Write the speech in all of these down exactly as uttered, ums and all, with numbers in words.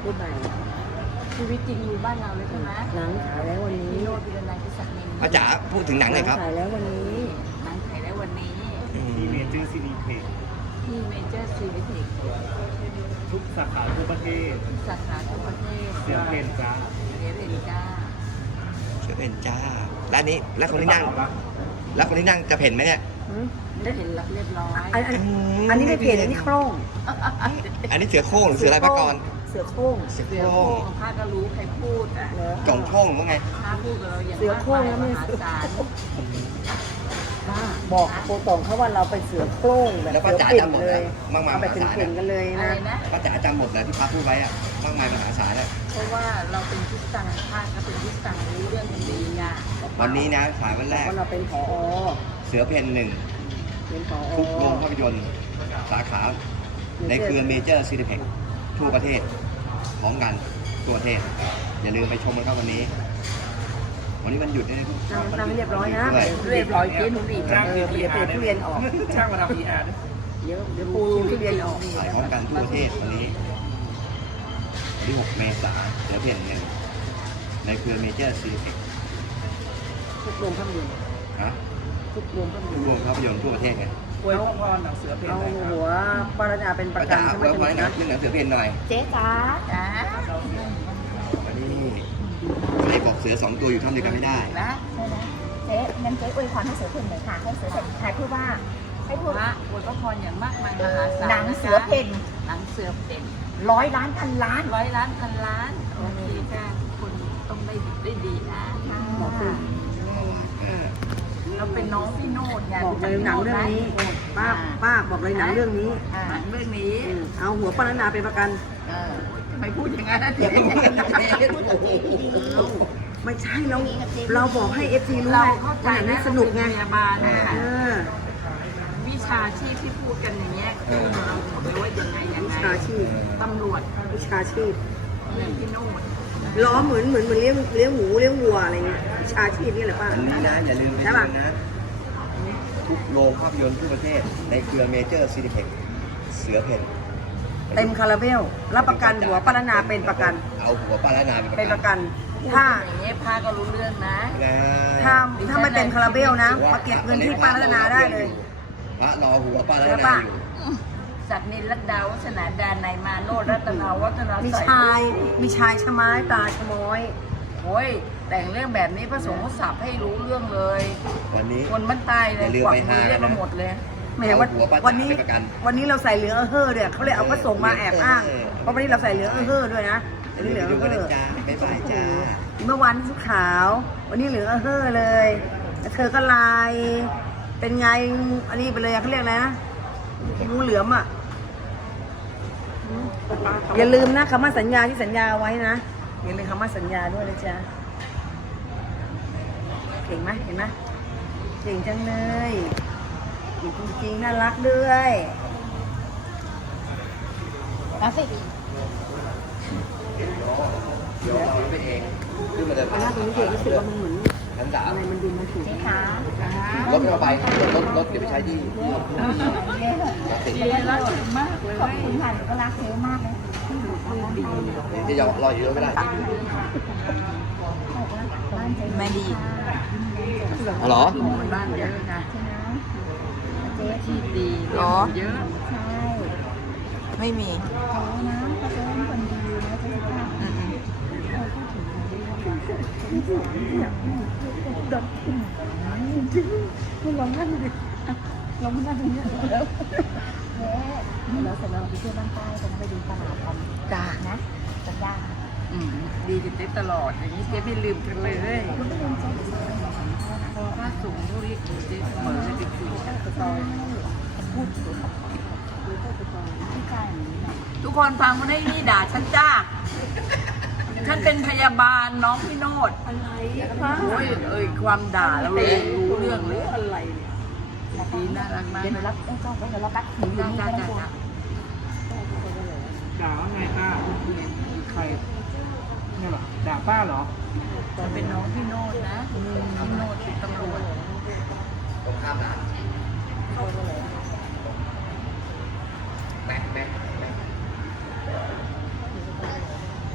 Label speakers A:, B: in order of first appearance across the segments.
A: พูดใหม่
B: ชีวิตจริงอยู่บ้านเราเลยใช่ไหม
A: หนังขายแล้ววันนี้
B: พี่โรจน์พิรนัยพิศักดิ์นิน
C: อาจารย์พูดถึงหนังหน่อยครับ
A: ขายแล้ววันนี้
B: หนังขายได้วันนี้
D: ที่เมเจอร์ซีดีเพก
B: ที่เมเจอร์ซีวิทิก
D: ทุกสาขาทั่วประเทศ
B: สาขาทั่วประเทศ
D: เสียงเพลงจ้า
B: เสียเพนจ้า
C: เชื่อเป็นจ้า แล้วนี้แล้วคนที่นั่ง แล้วคนที่นั่งจะเห็นไหมเนี่ย
A: หืม
B: ได้เห็นรับเรียบร้อย
A: อันอันอันนี้ไม่เปลี่ยนอันนี้โคร่ง
C: อันนี้เสือโคร่งหรือเสือลายพระกร
A: เสือโคร่ง
C: เสือ
B: เสือ
C: โค
B: โค
C: ร่
B: ร่
C: ง
B: งข้าก็รู้ใครพูดอ่ะ
A: เหรอ
C: จ่องโคร่งมั้งไง
B: ข้าพูดกับเราอย่าง
A: เสือ
B: มาก
A: โคร่
B: มาง ย
A: แล้ว
B: ม
A: ไม่
B: หาศาล
A: บ้าบอกโคตองเขาว่าเราเป็นเสือโคร่งแบบ
C: แล้ว
A: เสื
C: ป้า
A: อ
C: จ๋า
A: ปิ่น
C: จำหมด
A: เล
C: นะ
A: ย
C: มากมาย
A: เอา
C: ม
A: ไป
C: หา
A: เป็น
C: ศาล
A: เพ่นกันเลย
B: อะไร
A: นะ
B: นะ
C: ป้าจ๋าจำหมดนะที่ป้าพูดไว้อะมากมายมหาศาลอะ
B: เพราะว่าเราเป็นทิศตังข้าก็เป็นทิศตังรู้เรื่องกันดีอ่ะ
C: วันนี้นะฉายวันแรก
A: เพราะเราเป็นผอ
C: เสือเพนหนึ่ง
A: เป็นผอ
C: ทุกโรงภาพยนตร์สาขาในเครือเมเจอร์ซีดีเพกทั่วประเทศพร้อมกันทั่วประเทศ อย่าลืมไปชมกันครับวันนี้ วันนี้มันหยุดนะทุก
A: นั่งนั่งเรียบร้อยนะ
C: ด้วย
B: เรียบร้อยเจ๊หนุ่มอีก
A: เออเดี๋ยวเปลี่ยนทุเรียนออก
D: ช่างมาทำพีอาร์ด้วย
A: เดี๋ยวเดี๋ยวปูทุเรียนออก
C: ถ่ายพร้อมกันทั่วประเทศวันนี้วันที่หกเมษายนเสือเพนเนี่ยในเครือเมเจอร์ซีดีเพก
A: ทุกโรงภาพยนตร์
C: ฮะ
A: ทุกโรงภาพย
C: ทุ
A: น
C: ก
A: ตร์
C: โรงภาพยนตร์ทั่วประเทศไง
D: อวยพรหนังเสือเพลง
A: เอา
D: หน่อยครับ
A: หัวปารญาเป็นประ
C: ป้า
A: กัน
C: จ๋า
A: ใช่ไหม
C: ไว้ไว้
A: ถึง
C: นะ
A: นะ
C: เรื่องหนังเสือเพนหน่อย
A: เจ๊จ๋า
B: จ้า
C: วันนี้ใครบอกเสือสองตัวอยู่ถ้ำเดียวกันไม่ได้
B: นะ
E: ใช่ไหมเจ๊งั้นเจ๊อวยพรให้เสือเพ่นหน่อยค่ะ ให้เสือเพ่นใครพูดว่า ให้พูด
B: พระอวยพระพรอย่างมากมายมหาศาล
E: หนังเสือเพ่น
B: หนังเสือเพ่น
E: ร้อยล้านพันล้าน
B: ร้อยล้านพันล้านโอเคค่ะคนต้องได้ดีได้ดีนะ
A: บอกคือ
B: เราเป็นน้องพี่โนดไง
A: บอกเลยหนังเรื่องนี้ป้าป้าบอกเลยหนังเรื่องนี้
B: อ่าหนังเรื่องนี้
A: อืมเอาหัวปารญาเป็นประกัน
B: เออทำไมพูดอย่างนั้นนะเจ๊
A: ไม่ใช่เราเราบอกให้เอฟซีรู้
B: เรา
A: ไง
B: เข้าใจ
A: ว่าหนัง
B: นะ
A: นี้สนุกไง
B: พยาบาลนะ
A: เออ
B: วิชาชีพที่พูดกันอย่างเงี้ยคือเราบอกเลยว่ายังไงยัง
A: วิ
B: ไง
A: ชาชีพ
B: ตำรวจ
A: วิชาชีพ
B: เรื่องพี่โนด
A: ล้อเหมือนเหมือนเหมือนเลี้ยงเลี้ยงหมูเลี้ยงวัวอะไรเงี้ยวิชาชีพนี่แหละป้า
C: วันนี้นะอย่าลืมไปชมนะ ทุกโรงภาพยนตร์ทั่วประเทศในเครือเมเจอร์ซีดีเพกเสือเพน
A: เต็มคาราเบลรับประกันหัวปารญาเป็นประกัน
C: เอาหัวปลาละนา
A: เป็
C: เป็น น
A: ป
C: ประ ระกัน
A: กัน ถ้า
B: อย่างเงี้ยพาก็รู้เรื่องนะ
C: นะ
A: ถ้าถ้าไม่เต็มคาราเบลนะมาเก็บเงินที่ปารญาได้เลย
C: พระรอหัวปลาละ
A: ใช่
C: นา
A: ปะ
C: อยู่
B: ศักดินรัตดาวัฒนาดานในยมาโนรัตนาวัฒนา
A: มี
B: ใส่
A: ชายมีชายชะไม้ตาชะม้อย
B: โอ้ยแต่งเรื่องแบบนี้พระสงฆ์เขาสับให้รู้เรื่องเลย
C: วันนี้
B: คนบ้านใต้เลย
C: อย่าลืม
B: กวัก
C: ไป
B: มื
C: หา
B: อเรียกมาหมดเลย
A: แหมวัน
C: เอาหัวป้าจ๋า
A: วันนี้
C: เป็นประกัน
A: วันนี้เราใส่เหลืองเออเฮอเนี่ยเขาเลยเอาพระสงฆ์มาแอบอ้าง เพราะวันนี้เราใส่เหลืองเออเฮอด้วยนะวันนี้เหลืองเอ
C: ดู
A: อ
C: กัน
A: เฮ
C: นะ
A: อ
C: จ้าบ๊ายบายจ้า
A: เมื่อวานชุดขาว วันนี้เหลืองเออเฮอเลยแล้วเธอก็ลาย เป็นไงอันนี้ไปเลยอะเขาเรียกอะไรนะงูเหลือมอ่ะอย่าลืมนะคำมั่นสัญญาที่สัญญาไว้นะอย่าลืมคำมั่นสัญญาด้วยนะจ๊ะเก่งไหมเห็นไหมเก่งจังเลยเก่งจริงๆน่ารักด้วย
E: เอาสิ
C: เดี๋ยวเราไปเองขึ้นมาเดิน
A: อันนั้นตรงนี้เก่งรู้สึกว่ามันเหมือน
C: ชั้นสาม
A: อะไรมันดึงมาถึง
E: เจ๊คะ
C: รถไม่เอาไปรถรถรถเดี๋ยวไปใช้ที่
E: เจ๊
C: ติด
B: เจ๊รักถึงมากเลย
E: ขอบคุณค่ะหนูก็รักเจ๊มากเลย
C: ที่จะรออยู่รถไม่ได้
E: บ้านเจ๊
B: แม่ดี
C: อ๋อเหรอ
B: บ้านเยอะนะ
E: ใช่ไหมเจ๊
B: ที่ดี
E: หรอ
B: เยอะ
E: ใช่
B: ไม่มี
E: เจ๊นะเพราะเจ๊เป็นคนดีนะเจ๊ค่ะดับคุณลองนั่งดิลองนั่งตรงนี้แล้วเจ๊เราเสร็จแล้วเราไปเที่ยวบ้านใต้กันไปดูตลาดกัน
B: จ้า
E: นะสัญญา
B: อืมดีกับเจ๊ตลอดอย่างนี้เจ๊ไม่ลืมกันเลย
E: คุณไม่ลืมเจ๊เจ๊เป็นคนของพ่อนะ
B: พอพระสงฆ์เขาเรียกเจ๊เสมอเลยไปคุยกัน
E: ซอยพูดถึงที่กลางอย่างนี้นะ
B: ทุกคนฟังมาได้นี่ด่าฉันจ้า ฉันเป็นพยาบาลน้องพี่โนดอะไรโอ้ยเอ่ยความด่าแล้วเลยรู้เรื่องเลยอะไรเนี่ยดีน่ารักมาก
E: เดี๋ยวหนูรับเอ้ยจ้าเดี๋ยวเราแป๊บหนูอยู่
B: จ้า
E: นี่
B: จ้า
E: ไม่ต้องกลัว
B: จ้า
D: ด่าว่าไงป้าใครเนี่ยเหรอด่าป้าเหรอ
B: จะเป็นน้องพี่โนดนะพี่โนดเป็นตำรวจ
C: ตรงข้ามร้านแม็กแม็กแม็ก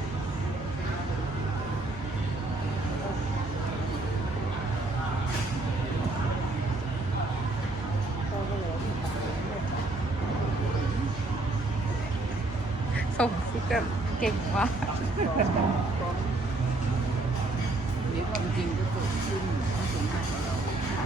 E: ส่งซิกแบบเก่งว่ะ
B: เดี๋ยวความจริงก็เกิดขึ้นถ้าสมมติเรา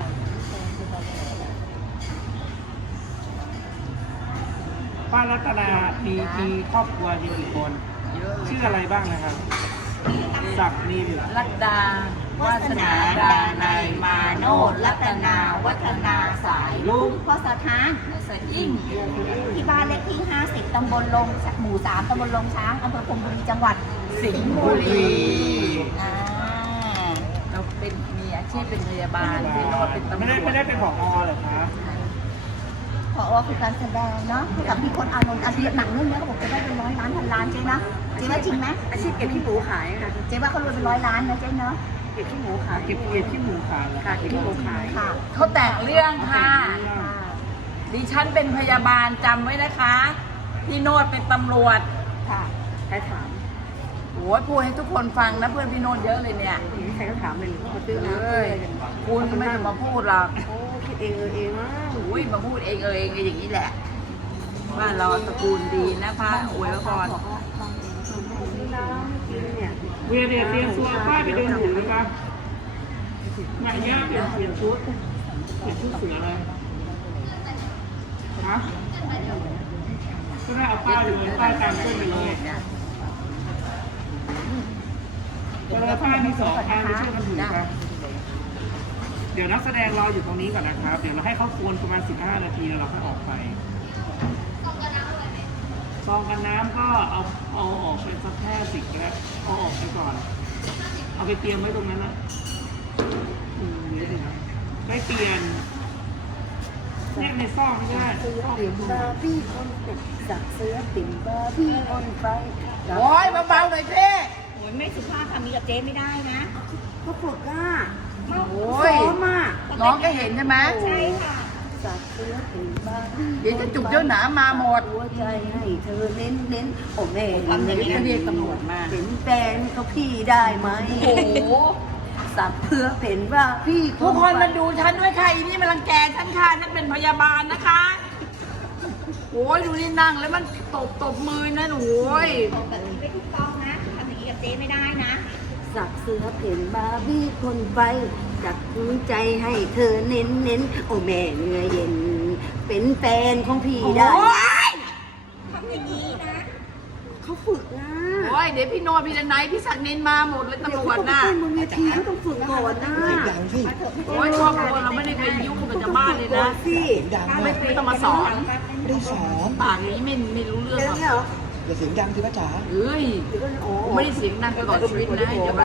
D: ป้ารัตนามีมีครอบครัวมีกี่คน
B: เยอะเลย
D: ชื่ออะไรบ้างนะครับ ศักดิ์นิน
B: รัตดา วาสนาดาในยมาโนดรัตนา วัฒนาสายลุง
E: พ่อสถาน
B: และสยิ่ง
E: ที่บ้านเลขที่ห้าสิบตำบลลงหมู่สามตำบลลงช้างอำเภอพรมบุรีจังหวัด
B: สิงห์บุรี
E: อ่า
B: เราเป็นมีอาชีพเป็นพยาบาลพี่โนดเป็นตำร
D: ไม่ได้
B: ว
D: ไม่ได้
B: จ
D: เป็นผอเหรอครับ
E: ขอว่าคือการแสดงเนาะกับพี่พลอานนท์อาชีพหนังเรื่องนี้เขาบอกจะได้เป็นร้อยล้านพันล้านเจ๊นะเจ๊ว่าจริงไหม
A: อาชีพเก็บขี้หมูขายค่ะ
E: เจ๊ว่าเขารวยเป็นร้อยล้านนะเจ๊เนาะ
A: เก็บขี้หมูขาย
D: เก็บเก็บที่หมูขายเหรอ
A: ค่ะเก็บขี้หมูขาย
E: ค่ะ
B: เขาแต่งเรื่องค่ะ
E: ค่ะ
B: ดิฉันเป็นพยาบาลจำไว้นะคะ พี่โนดเป็นตำรวจ
E: ค่ะ
A: ใครถาม
B: โอ้ยพูดให้ทุกคนฟังนะเพื่อนพี่โนดเยอะเลยเนี่ย
A: ใครก็ถามเลยเขาซื้อนะ
B: เอ้ยคุณไม่ต้องมาพูดหรอก
A: โอ้คิดเองเออเองมาก
B: อุ้ยมาพูดเองเออเองอย่างนี้แหละบ้านเราตระกูลดีนะพระอวยพร
A: เนี่ย
D: เวียเนี่ยเตรียมตัวป้าไปเดินหนูนะครับงานยากเปลี่ยนเปลี่ยนชุดเปลี่ยนชุดเสือเลยฮะก็ได้เอาป้ายเลยป้ายตามต้นไปเลยก็เลยป้ายมีสองอันไม่ช่วยกันถือครับ เดี๋ยวนักแสดงรออยู่ตรงนี้ก่อนนะครับ เดี๋ยวเราให้เขาควรประมาณสิบห้านาทีแล้วเราค่อยออกไปซองกันน้ำก็เอาเอาออกไปสักแค่สิบก็ได้เอาออกไปก่อน เอาไปเตรียมไว้ตรงนั้นนะอืมเดี๋ยวเดี๋ยวนะได้เปลี่ยนเนี่ยในซองไม่ได้ซอง
A: ติ่มบาร์บี้คนเป็ดสักเสื้อติ่มบาร์บี้คนไฟ
B: โอ้ยเบาๆหน่อยเพ่
E: โอ้ยไม่สุภาพทำนี้กับเจ๊ไม่ได้นะ
A: เขาฝึกอ่ะ
B: โอ้ย
A: ซ้อมอ่ะ
B: น้องก็เห็นใช่ไหม
E: ใช่ค่ะ
A: สักเสื้อติ่มบาร์บี้
B: เดี๋ยวจะจุกเจ้าหนามาหมด
A: หัวใจให้เธอเน้นเน้นๆโอ้แม่
B: ทำอย่างนี้ก็เรียกตำรวจมา
A: เป็นแฟนเขาพี่ได้ไหม
B: โอ้โห
A: สักเพื่อเป็นว่าพี่
B: ทุกคนมาดูฉันด้วยค่ะอีนี่มันรังแกฉันค่ะฉันเป็นพยาบาลนะคะโอ้ยดูนี่นั่งแล้วมันตบตบมือนะหนูโอ้ย
E: แบบนี้ไม่ถูกต้องนะทำอย่างนี้กับเจ๊ไม่ได้นะ
A: สักเสื้อเป็นบาร์บี้คนไฟจักหัวใจให้เธอเน้นเน้นๆโอ้แม่เหนื่อยเย็น เป็นแฟนของพี่ได้
B: โอ้ย
E: ทำอย่างนี้นะ
A: เขาฝึกนะ
B: โอ้ยเดี๋ยวพี่โนตพี่ดนัยพี่ศักดิ์นินมาหมดเลยตำรวจน่ะ
A: เดี๋ยเขาต้องขึ้นบนเวทีเขาต้องฝึกก่อนนะ
B: โอ้ยครอบครัวเราไม่ได้เคยยุ่งกับชาวบ้านเลยนะ
A: สิ
B: ไม่ไม่ต้องมาสอน
F: ไม่ได้สอน
B: ปากอย่างนี้ไม่ไม่รู้เรื่อง
A: แค่
B: หรอก
A: นี้เหรอ
F: อย่าเสียงดังสิป้าจ๋า
B: เอ้ย
A: เดี๋ยวก็โอ้
B: ผมไม่ได้เสียงดังตลอดชีวิตนะอย่ามา